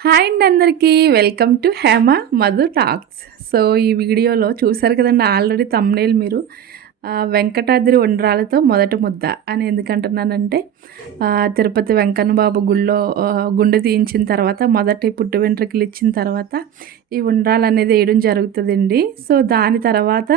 Hi అండి అందరికీ welcome to Hema Madhu talks. So ఈ వీడియోలో చూసారు కదండి ఆల్రెడీ థంబ్నెయిల్ మీరు వెంకటాద్రి ఉండ్రాలతో మొదటి ముద్ద అని ఎందుకంటున్నానంటే తిరుపతి వెంకన్న బాబు గుళ్ళో గుండె తీయించిన తర్వాత మొదటి పుట్టు వెంట్రుకలు ఇచ్చిన తర్వాత ఈ ఉండ్రాలు అనేది వేయడం జరుగుతుందండి. సో దాని తర్వాత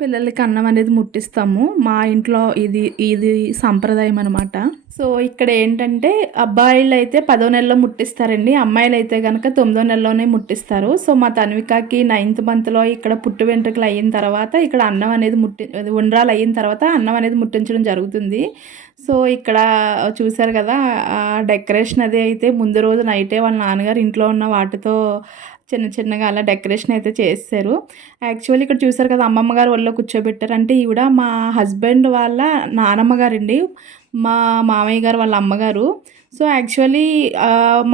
పిల్లలకి అన్నం అనేది ముట్టిస్తాము. మా ఇంట్లో ఇది ఇది సంప్రదాయం అనమాట. సో ఇక్కడ ఏంటంటే అబ్బాయిలు అయితే 10వ నెలలో ముట్టిస్తారండి, అమ్మాయిలు అయితే కనుక 9వ నెలలోనే ముట్టిస్తారు. సో మా తన్వికకి 9th మంత్లో ఇక్కడ పుట్టు వెంట్రుకలు అయిన తర్వాత ఇక్కడ అన్నం అనేది ఉండ్రాలు అయిన తర్వాత అన్నం అనేది ముట్టించడం జరుగుతుంది. సో ఇక్కడ చూసారు కదా డెకరేషన్ అది అయితే ముందు రోజు నైటే వాళ్ళ నాన్నగారు ఇంట్లో ఉన్న వాటితో చిన్న చిన్నగా అలా డెకరేషన్ అయితే చేశారు. యాక్చువల్లీ ఇక్కడ చూసారు కదా అమ్మమ్మ గారు ఒళ్ళో కూర్చోబెట్టారు. అంటే ఈవిడ మా హస్బెండ్ వాళ్ళ నానమ్మ గారండి, మా మామయ్య గారు వాళ్ళ అమ్మగారు. సో యాక్చువల్లీ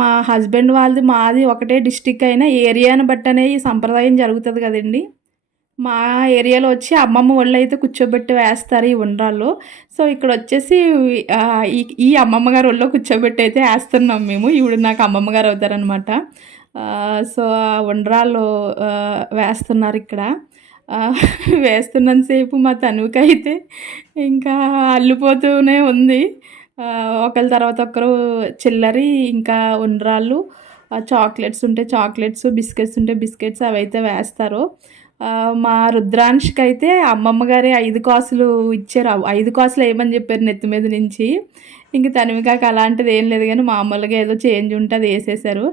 మా హస్బెండ్ వాళ్ళది మాది ఒకటే డిస్టిక్ అయినా ఏరియాని బట్టి అనే ఈ సంప్రదాయం జరుగుతుంది కదండి. మా ఏరియాలో వచ్చి అమ్మమ్మ ఒళ్ళు అయితే కూర్చోబెట్టి వేస్తారు ఈ ఉండ్రాళ్ళు. సో ఇక్కడ వచ్చేసి ఈ అమ్మమ్మ గారు ఒళ్ళో కూర్చోబెట్టి అయితే వేస్తున్నాం మేము. ఈవిడ నాకు అమ్మమ్మ గారు అవుతారనమాట. సో ఆ ఉండ్రాళ్ళు వేస్తున్నారు ఇక్కడ. వేస్తున్నంతసేపు మా తనువుకి అయితే ఇంకా అల్లిపోతూనే ఉంది. ఒకరి తర్వాత ఒకరు చిల్లరి, ఇంకా ఉండ్రాళ్ళు, చాక్లెట్స్ ఉంటే చాక్లెట్స్, బిస్కెట్స్ ఉంటే బిస్కెట్స్ అవైతే వేస్తారు. మా రుద్రాంష్కి అయితే అమ్మమ్మ గారే 5 కాసులు ఇచ్చారు. 5 కాసులు వేయమని చెప్పారు నెత్తి మీద నుంచి. ఇంక తనివికాక అలాంటిది ఏం లేదు, కానీ మామూలుగా ఏదో చేంజ్ ఉంటే అది వేసేసారు.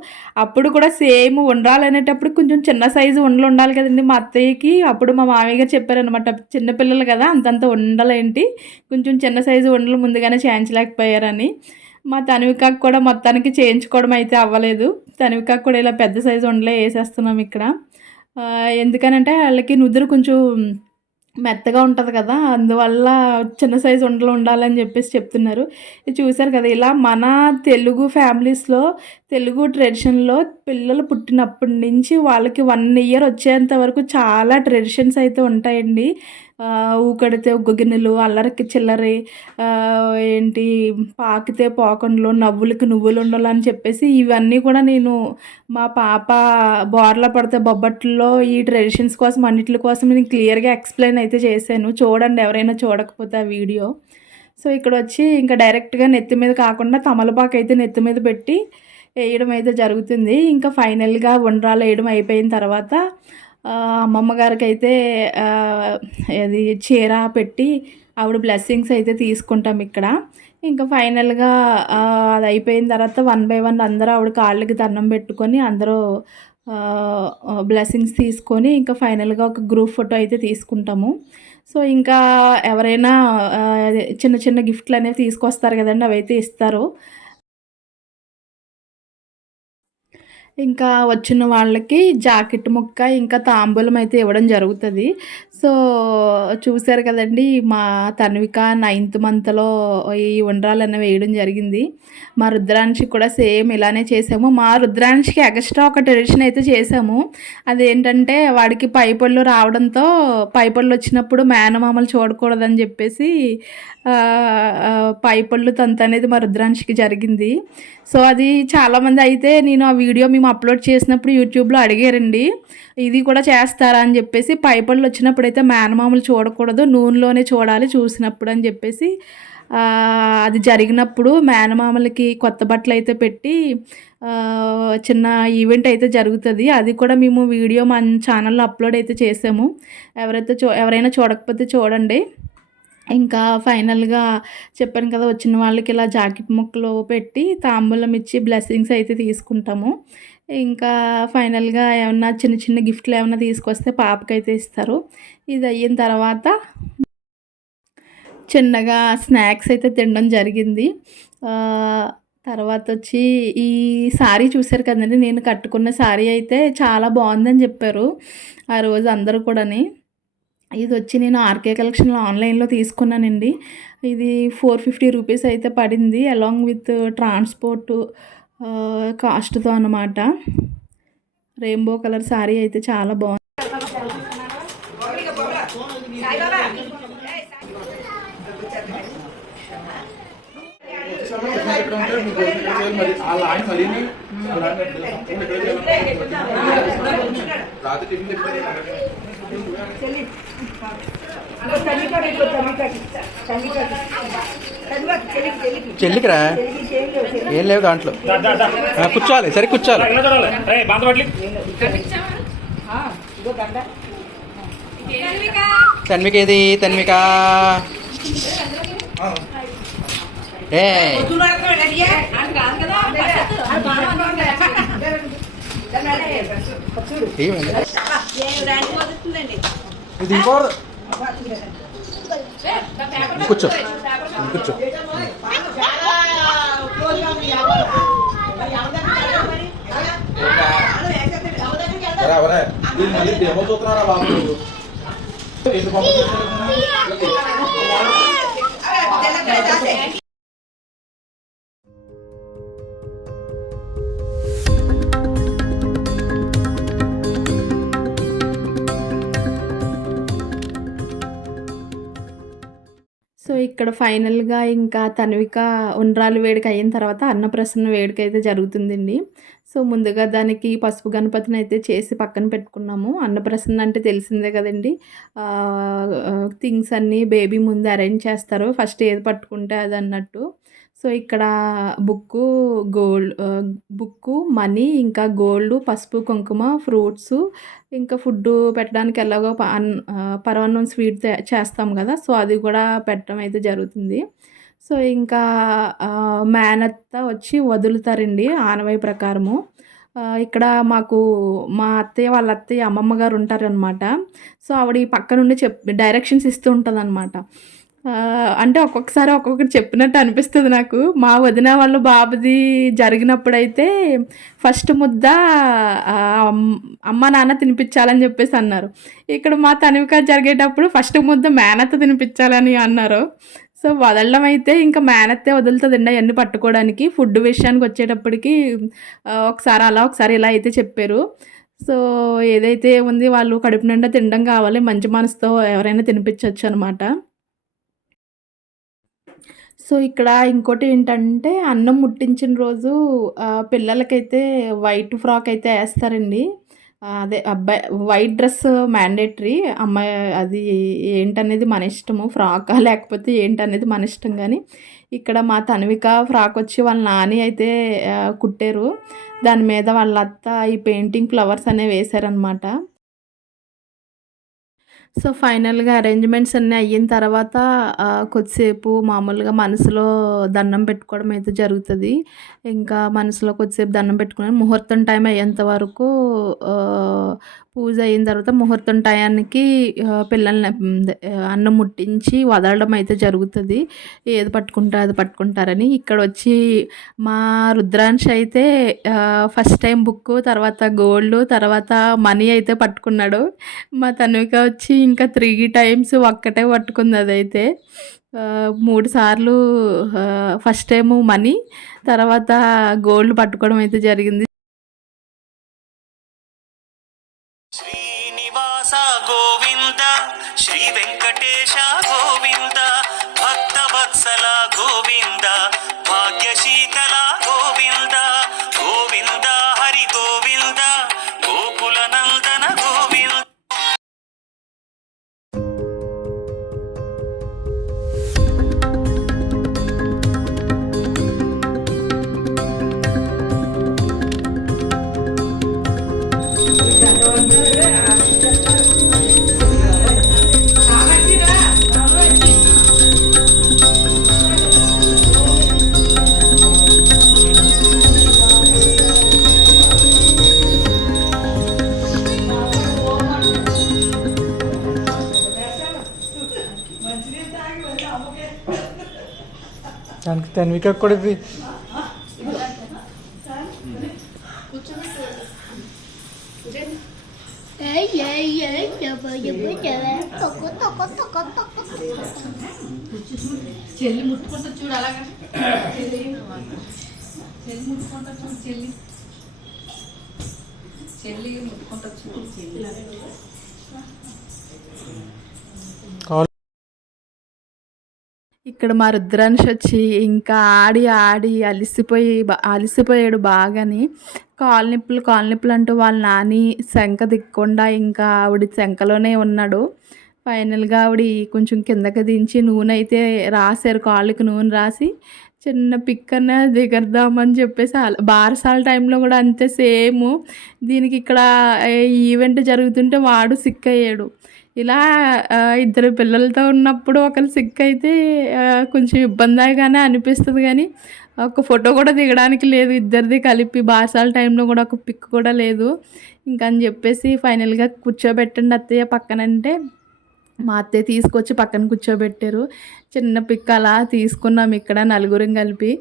అప్పుడు కూడా సేమ్ ఉండ్రాలు అనేటప్పుడు కొంచెం చిన్న సైజు ఉండలు ఉండాలి కదండి మా అత్తయ్యకి. అప్పుడు మా మామయ్య గారు చెప్పారనమాట, చిన్నపిల్లలు కదా అంతంత ఉండలేంటి, కొంచెం చిన్న సైజు ఉండలు ముందుగానే చేయించలేకపోయారని. మా తనివికాకు కూడా మొత్తానికి చేయించుకోవడం అయితే అవ్వలేదు. తనివికాకు కూడా ఇలా పెద్ద సైజు ఉండలే వేసేస్తున్నాం ఇక్కడ. ఎందుకనంటే వాళ్ళకి నుదురు కొంచెం మెత్తగా ఉంటుంది కదా, అందువల్ల చిన్న సైజు ఉండలు ఉండాలని చెప్పేసి చెప్తున్నారు. ఇది చూసారు కదా, ఇలా మన తెలుగు ఫ్యామిలీస్లో తెలుగు ట్రెడిషన్లో పిల్లలు పుట్టినప్పటి నుంచి వాళ్ళకి 1 ఇయర్ వచ్చేంత వరకు చాలా ట్రెడిషన్స్ అయితే ఉంటాయండి. ఊకడితే ఉగ్గు గిన్నెలు, అల్లరికి చిల్లరి, ఏంటి పాకితే పోకండ్లు, నవ్వులకి నువ్వులు ఉండాలి అని చెప్పేసి ఇవన్నీ కూడా నేను మా పాప బోర్లా పడితే బొబ్బట్లో ఈ ట్రెడిషన్స్ కోసం అన్నిటి కోసం నేను క్లియర్గా ఎక్స్ప్లెయిన్ అయితే చేశాను. చూడండి ఎవరైనా చూడకపోతే ఆ వీడియో. సో ఇక్కడ వచ్చి ఇంకా డైరెక్ట్గా నెత్తి మీద కాకుండా తమలపాకు అయితే నెత్తి మీద పెట్టి వేయడం అయితే జరుగుతుంది. ఇంకా ఫైనల్గా ఉండ్రాలు వేయడం అయిపోయిన తర్వాత అమ్మమ్మ గారికి అయితే అది చీర పెట్టి ఆవిడ బ్లెస్సింగ్స్ అయితే తీసుకుంటాం ఇక్కడ. ఇంకా ఫైనల్గా అది అయిపోయిన తర్వాత 1 బై 1 అందరూ ఆవిడ కాళ్ళకి దండం పెట్టుకొని అందరూ బ్లెస్సింగ్స్ తీసుకొని ఇంకా ఫైనల్గా ఒక గ్రూప్ ఫోటో అయితే తీసుకుంటాము. సో ఇంకా ఎవరైనా చిన్న చిన్న గిఫ్ట్లు అనేవి తీసుకొస్తారు కదండి, అవైతే ఇస్తారు. ఇంకా వచ్చిన వాళ్ళకి జాకెట్ ముక్క, ఇంకా తాంబూలం అయితే ఇవ్వడం జరుగుతుంది. సో చూసారు కదండి, మా తన్విక 9th మంత్లో ఈ ఉండ్రాలు అనేవి వేయడం జరిగింది. మా రుద్రాంశికి కూడా సేమ్ ఇలానే చేసాము. మా రుద్రాంశికి ఎక్స్ట్రా ఒక ట్రెడిషన్ అయితే చేసాము. అదేంటంటే వాడికి పైపళ్ళు రావడంతో పైపళ్ళు వచ్చినప్పుడు మేనమామలు చూడకూడదని చెప్పేసి పైపళ్ళు తంతు అనేది మా రుద్రాంశికి జరిగింది. సో అది చాలామంది అయితే నేను ఆ వీడియో మేము అప్లోడ్ చేసినప్పుడు యూట్యూబ్లో అడిగారండి, ఇది కూడా చేస్తారా అని చెప్పేసి. పైపళ్ళు వచ్చినప్పుడు అయితే మేనమామలు చూడకూడదు, నూనెలోనే చూడాలి చూసినప్పుడు అని చెప్పేసి. అది జరిగినప్పుడు మేనమామలకి కొత్త బట్టలు అయితే పెట్టి చిన్న ఈవెంట్ అయితే జరుగుతుంది. అది కూడా మేము వీడియో మన ఛానల్లో అప్లోడ్ అయితే చేసాము. ఎవరైనా చూడకపోతే చూడండి. ఇంకా ఫైనల్గా చెప్పాను కదా, వచ్చిన వాళ్ళకి ఇలా జాకెట్ ముక్కలు పెట్టి తాంబూలం ఇచ్చి బ్లెస్సింగ్స్ అయితే తీసుకుంటాము. ఇంకా ఫైనల్గా ఏమన్నా చిన్న చిన్న గిఫ్ట్లు ఏమన్నా తీసుకొస్తే పాపకైతే ఇస్తారు. ఇది అయిన తర్వాత చిన్నగా స్నాక్స్ అయితే తినడం జరిగింది. తర్వాత వచ్చి ఈ శారీ చూసారు కదండి, నేను కట్టుకున్న శారీ అయితే చాలా బాగుందని చెప్పారు ఆ రోజు అందరూ కూడాని. ఇది వచ్చి నేను ఆర్కే కలెక్షన్లో ఆన్లైన్లో తీసుకున్నానండి. ఇది 450 రూపీస్ అయితే పడింది, అలాంగ్ విత్ ట్రాన్స్పోర్ట్ కాస్ట్తో అనమాట. రెయిన్బో కలర్ శారీ అయితే చాలా బాగుంది. చెల్లికిరా ఏం లేవు దాంట్లో కూర్చోవాలి సరే కూర్చోవాలి తన్విక ఏది తన్విక ఏ ఇది ఇంకోరు కూర్చో కూర్చో మళ్ళీ డెమో చూస్తున్నారా బాబు సో ఇక్కడ ఫైనల్గా ఇంకా తన్విక ఉండ్రాలు వేడుక అయిన తర్వాత అన్నప్రసన్న వేడుక అయితే జరుగుతుందండి. సో ముందుగా దానికి పసుపు గణపతిని అయితే చేసి పక్కన పెట్టుకున్నాము. అన్నప్రసన్న అంటే తెలిసిందే కదండి. థింగ్స్ అన్నీ బేబీ ముందు అరేంజ్ చేస్తారు, ఫస్ట్ ఏది పట్టుకుంటే అది అన్నట్టు. సో ఇక్కడ బుక్కు మనీ ఇంకా గోల్డ్, పసుపు కుంకుమ, ఫ్రూట్స్, ఇంకా ఫుడ్డు పెట్టడానికి ఎలాగో పరమాన్నం స్వీట్ చేస్తాం కదా, సో అది కూడా పెట్టడం అయితే జరుగుతుంది. సో ఇంకా మేనత్త వచ్చి వదులుతారండి ఆనవాయి ప్రకారము. ఇక్కడ మాకు మా అత్తయ్య వాళ్ళ అత్తయ్య అమ్మమ్మ గారు ఉంటారనమాట. సో ఆవిడ ఈ పక్క నుండి డైరెక్షన్స్ ఇస్తూ ఉంటుందన్నమాట. అంటే ఒక్కొక్కసారి ఒక్కొక్కటి చెప్పినట్టు అనిపిస్తుంది నాకు. మా వదిన వాళ్ళు బాబుది జరిగినప్పుడైతే ఫస్ట్ ముద్ద అమ్మ నాన్న తినిపించాలని చెప్పేసి అన్నారు. ఇక్కడ మా తనివిక జరిగేటప్పుడు ఫస్ట్ ముద్ద మేనత్త తినిపించాలని అన్నారు. సో వదలడం అయితే ఇంకా మేనత్తే వదులుతుందండి అవన్నీ పట్టుకోవడానికి. ఫుడ్ విషయానికి వచ్చేటప్పటికి ఒకసారి అలా ఒకసారి ఇలా అయితే చెప్పారు. సో ఏదైతే ఉంది వాళ్ళు కడుపు నిండా తినడం కావాలి, మంచి మనసుతో ఎవరైనా తినిపించవచ్చు అనమాట. సో ఇక్కడ ఇంకోటి ఏంటంటే అన్నం ముట్టించిన రోజు పిల్లలకైతే వైట్ ఫ్రాక్ అయితే వేస్తారండి. అదే అబ్బాయి వైట్ డ్రెస్ మ్యాండేటరీ, అమ్మాయి అది ఏంటనేది మన ఇష్టము, ఫ్రాకా లేకపోతే ఏంటనేది మన ఇష్టం. కానీ ఇక్కడ మా తన్విక ఫ్రాక్ వచ్చి వాళ్ళ నాని అయితే కుట్టారు. దాని మీద వాళ్ళ అత్త ఈ పెయింటింగ్ ఫ్లవర్స్ అనేవి వేశారనమాట. సో ఫైనల్గా అరేంజ్మెంట్స్ అన్నీ అయిన తర్వాత కొద్దిసేపు మామూలుగా మనసులో దండం పెట్టుకోవడం అయితే జరుగుతుంది. ఇంకా మనసులో కొద్దిసేపు దండం పెట్టుకుని ముహూర్తం టైం అయ్యేంత వరకు పూజ అయిన తర్వాత ముహూర్తం టయానికి పిల్లల్ని అన్నం ముట్టించి వదలడం అయితే జరుగుతుంది. ఏది పట్టుకుంటారో అది పట్టుకుంటారని. ఇక్కడ వచ్చి మా రుద్రాంశ్ అయితే ఫస్ట్ టైం బుక్, తర్వాత గోల్డ్, తర్వాత మనీ అయితే పట్టుకున్నాడు. మా తన్విక వచ్చి ఇంకా 3 టైమ్స్ ఒక్కటే పట్టుకుంది. అదైతే 3 సార్లు ఫస్ట్ టైము మనీ, తర్వాత గోల్డ్ పట్టుకోవడం అయితే జరిగింది. శ్రీనివాస గోవింద, శ్రీ వెంకటేశ గోవింద, భక్త వత్సల గోవింద, భాగ్యశీతల గోవింద, గోవింద హరి గోవింద, గోకుల నందన గోవింద. దానికి తన్విక కూడా ఇది చెల్లి ముట్టుకుంటా చూడు, అలాగా చెల్లి ముట్టుకుంటా చూడు, చెల్లి ముట్టుకుంటా చూడు. ఇక్కడ మా రుద్రాంశ్ వచ్చి ఇంకా ఆడి ఆడి అలిసిపోయాడు బాగాని. కాలు నొప్పులు అంటూ వాళ్ళ నాని శంఖ దిక్కుండా ఇంకా ఆవిడ శంఖలోనే ఉన్నాడు. ఫైనల్గా ఆవిడ కొంచెం కిందకి దించి నూనె అయితే రాశారు, కాళ్ళకి నూనె రాసి చిన్న పిక్ అన్న దిగర్దామని చెప్పేసి బారసాల టైంలో కూడా అంతే సేమ్. దీనికి ఇక్కడ ఈవెంట్ జరుగుతుంటే వాడు సిక్ అయ్యాడు. ఇలా ఇద్దరు పిల్లలతో ఉన్నప్పుడు ఒకరు సిక్ అయితే కొంచెం ఇబ్బందిగానే అనిపిస్తుంది, కానీ ఒక ఫోటో కూడా దిగడానికి లేదు ఇద్దరిది కలిపి. బారసాల టైంలో కూడా ఒక పిక్ కూడా లేదు. ఇంకని చెప్పేసి ఫైనల్గా కూర్చోబెట్టండి అత్తయ్య పక్కనంటే మా అత్తయ్య తీసుకొచ్చి పక్కన కూర్చోబెట్టారు. చిన్న పిక్ అలా తీసుకున్నాం ఇక్కడ నలుగురం కలిపి.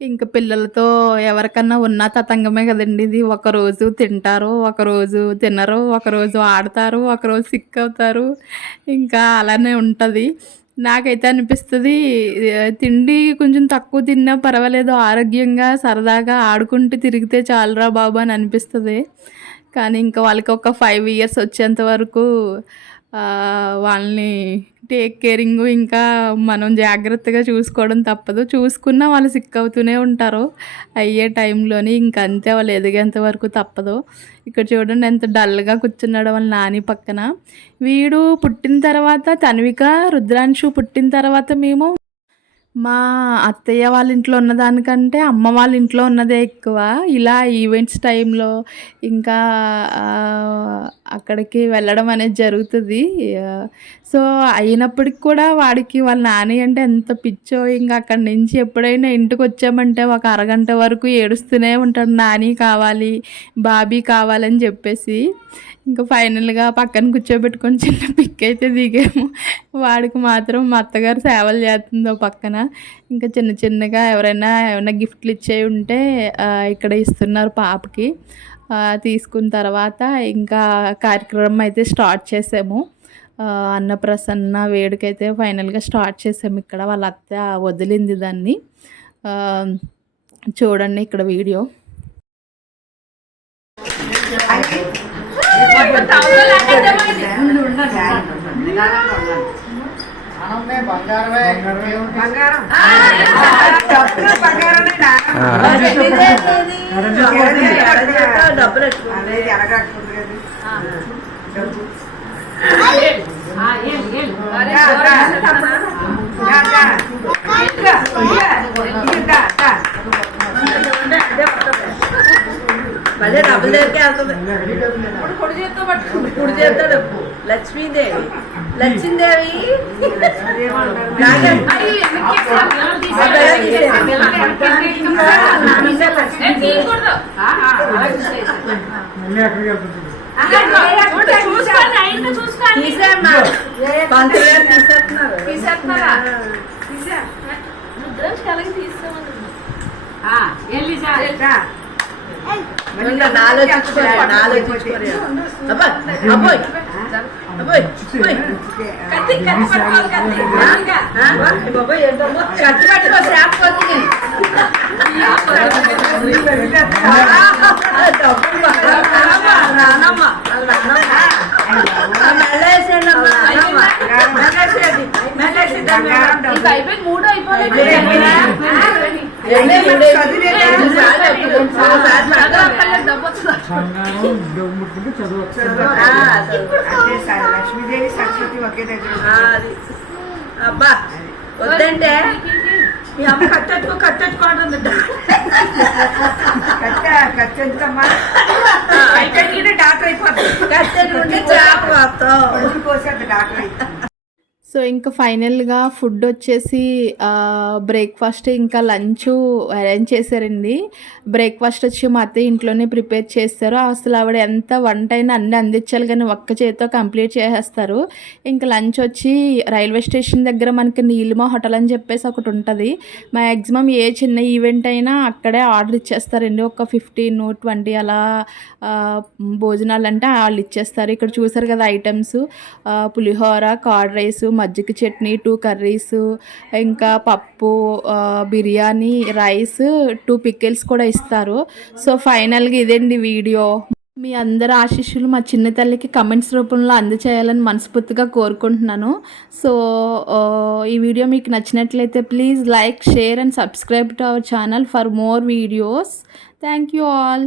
ఇంకా పిల్లలతో ఎవరికన్నా ఉన్న తతంగమే కదండి ఇది. ఒకరోజు తింటారు, ఒకరోజు తినరు, ఒకరోజు ఆడతారు, ఒకరోజు సిక్ అవుతారు, ఇంకా అలానే ఉంటుంది. నాకైతే అనిపిస్తుంది తిండి కొంచెం తక్కువ తిన్నా పర్వాలేదు, ఆరోగ్యంగా సరదాగా ఆడుకుంటూ తిరిగితే చాలురా బాబు అని అనిపిస్తుంది. కానీ ఇంకా వాళ్ళకి ఒక 5 years వచ్చేంత వరకు వాళ్ళని టేక్ కేరింగ్ ఇంకా మనం జాగ్రత్తగా చూసుకోవడం తప్పదు. చూసుకున్నా వాళ్ళు సిక్ అవుతూనే ఉంటారు అయ్యే టైంలోని. ఇంక అంతే, వాళ్ళు ఎదిగేంత వరకు తప్పదు. ఇక్కడ చూడండి ఎంత డల్గా కూర్చున్నాడు వాళ్ళ నాని పక్కన. వీడు పుట్టిన తర్వాత తన్విక రుద్రాంశు పుట్టిన తర్వాత మేము మా అత్తయ్య వాళ్ళ ఇంట్లో ఉన్నదానికంటే అమ్మ వాళ్ళ ఇంట్లో ఉన్నదే ఎక్కువ. ఇలా ఈవెంట్స్ టైంలో ఇంకా అక్కడికి వెళ్ళడం అనేది జరుగుతుంది. సో అయినప్పటికి కూడా వాడికి వాళ్ళ నాని అంటే ఎంత పిచ్చో. ఇంకా అక్కడి నుంచి ఎప్పుడైనా ఇంటికి వచ్చామంటే ఒక అరగంట వరకు ఏడుస్తూనే ఉంటాడు, నాని కావాలి, బాబీ కావాలని చెప్పేసి. ఇంకా ఫైనల్గా పక్కన కూర్చోబెట్టుకొని చిన్న పిక్ అయితే దిగాము. వాడికి మాత్రం మా అత్తగారు సేవలు చేస్తుందో పక్కన. ఇంకా చిన్నగా ఏమైనా గిఫ్ట్లు ఇచ్చేవి ఉంటే ఇక్కడ ఇస్తున్నారు పాపకి. తీసుకున్న తర్వాత ఇంకా కార్యక్రమం అయితే స్టార్ట్ చేసాము. అన్నప్రసన్న వేడుకైతే ఫైనల్గా స్టార్ట్ చేసాము. ఇక్కడ వాళ్ళ అత్త వదిలింది దాన్ని. చూడండి ఇక్కడ వీడియో. మళ్ళీ డబ్బులు దగ్గరికి వెళ్తుంది. కుడి చేత్తో పట్టుకుంది, కుడి చేత్తో డబ్బు. లక్ష్మీదేవి లక్ష్మీదేవి మూడు అయిపోయింది. లక్ష్మీదేవి సరస్వతి ఒకే దగ్గర. అబ్బా వద్దంటే మీ అమ్మ కట్టెట్టుకోవడం కట్టెందుకమ్మా డాక్టర్ అయిపోతుంది. కట్టెట్టు చేప కోసేది డాక్టర్ అయిపోతుంది. సో ఇంకా ఫైనల్గా ఫుడ్ వచ్చేసి బ్రేక్ఫాస్ట్ ఇంకా లంచ్ అరేంజ్ చేశారండి. బ్రేక్ఫాస్ట్ వచ్చి మా అత్తయ్య ఇంట్లోనే ప్రిపేర్ చేస్తారు. అసలు ఆవిడ ఎంత వంట అయినా అన్నీ అందించాలి కానీ ఒక్క చేతితో కంప్లీట్ చేసేస్తారు. ఇంకా లంచ్ వచ్చి రైల్వే స్టేషన్ దగ్గర మనకి నీలిమ హోటల్ అని చెప్పేసి ఒకటి ఉంటుంది. మ్యాక్సిమం ఏ చిన్న ఈవెంట్ అయినా అక్కడే ఆర్డర్ ఇచ్చేస్తారండి. ఒక 15-20 అలా భోజనాలు అంటే వాళ్ళు ఇచ్చేస్తారు. ఇక్కడ చూసారు కదా ఐటమ్స్, పులిహోర, కర్డ్ రైస్, మజ్జిగ చట్నీ, 2 కర్రీస్, ఇంకా పప్పు, బిర్యానీ, రైస్, 2 పికిల్స్ కూడా ఇస్తారు. సో ఫైనల్గా ఇదేండి వీడియో. మీ అందరి ఆశీస్సులు మా చిన్న తల్లికి కమెంట్స్ రూపంలో అందచేయాలని మనస్ఫూర్తిగా కోరుకుంటున్నాను. సో ఈ వీడియో మీకు నచ్చినట్లయితే please like, share and subscribe to our channel for more videos. Thank you all.